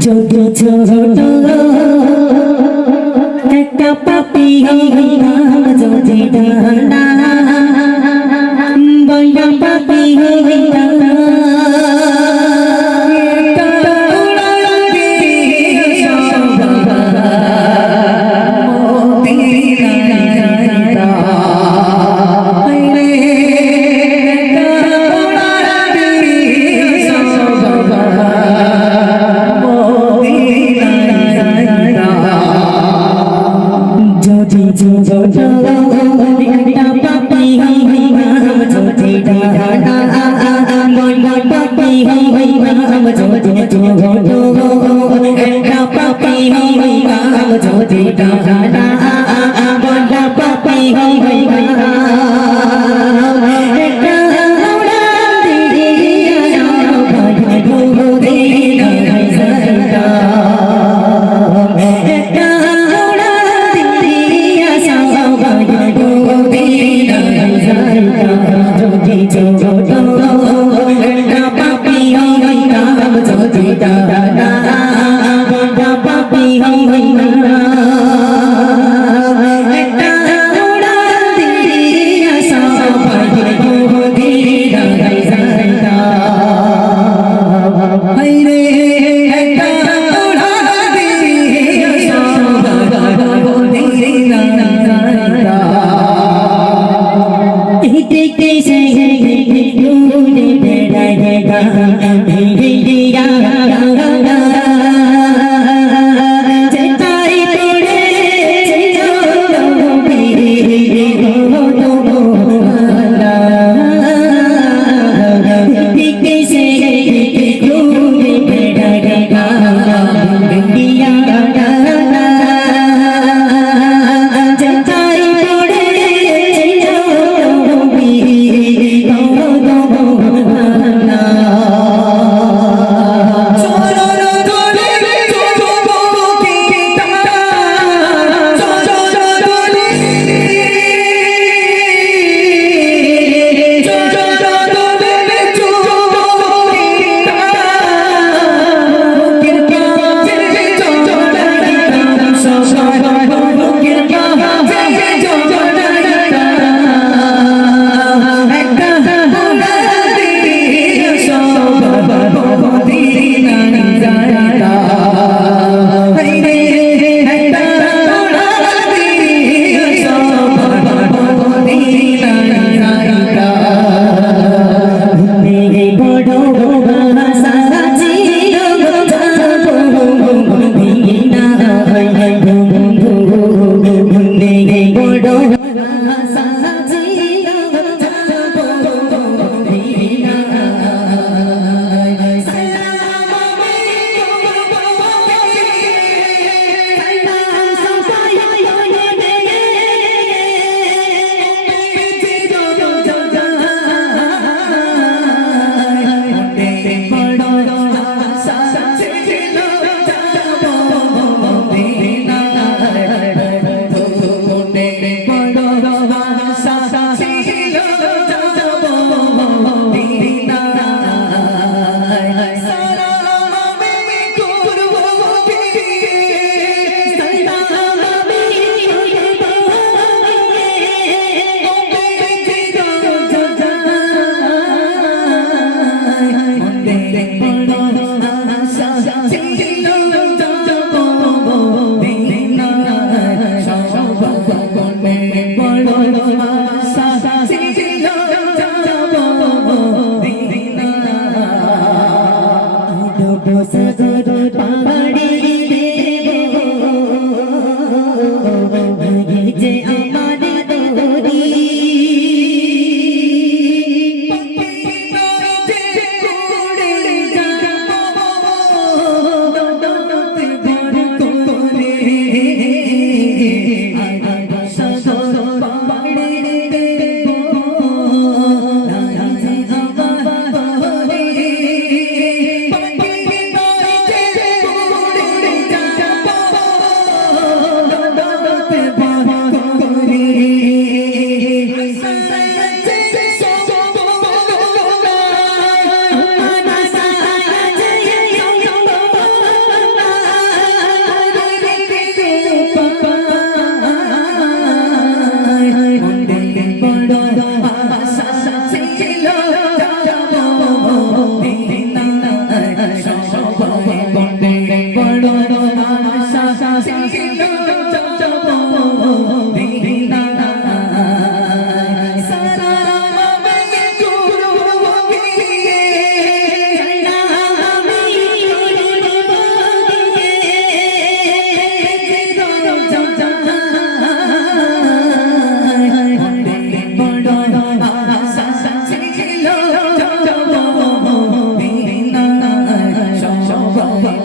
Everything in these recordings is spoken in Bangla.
যদি ছোট একটা পাপি হইতাম যদি ডানা বইয়া পাপি হইতাম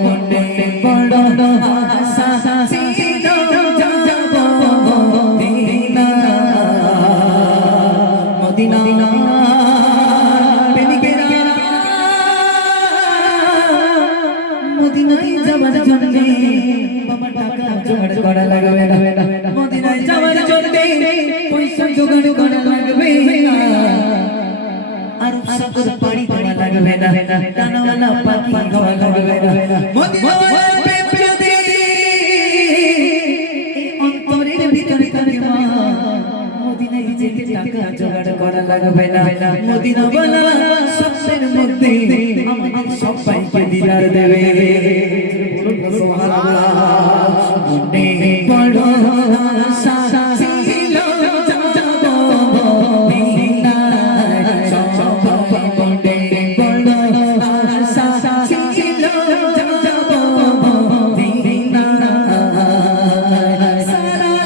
মনে বড় আশা ছিল যাব মদিনা মদিনা মদিনায় যাওয়ার জন্য বাবা টাকা জোগাড় করা লাগবে না মদিনায় যাওয়ার জন্য পয়সা জোগাড় করা লাগবে না আর সাগর পাড়ি দেওয়া লাগবে না ডানাওয়ালা পাখি খাওয়া লাগবে না মদিনাওয়ালার প্রেম যদি অন্তরের ভিতরে থাকে মা মদিনায় যেতে টাকা জোগাড় করা লাগবে না মদিনাওয়ালা সবচেয়ে মধ্যে আমাদের সবাইকে দিদার দেবে সুবহানাল্লাহ মনে বড় আশা ছিল যাব মদিনা সবাই মনে বড় আশা ছিল যাব মদিনা সালাম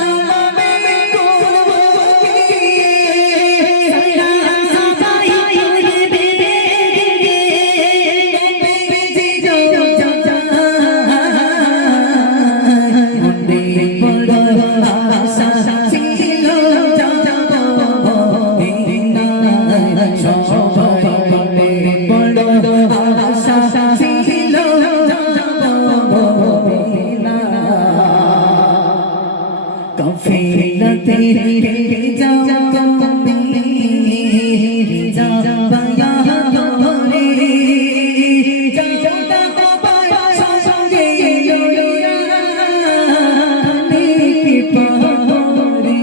কাফেলা তেরে যাও তুমি যা বায়া তোরে যাওটা বাবা সঙ্গে লইয়া নেকি পারে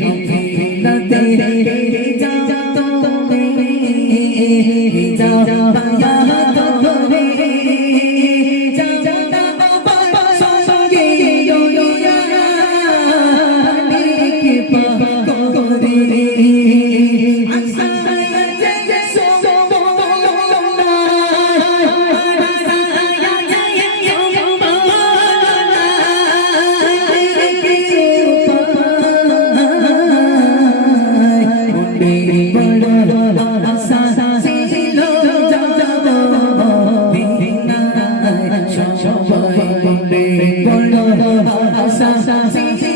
কাফেলা তেরে যাও তুমি যা বায়া তোরে Sa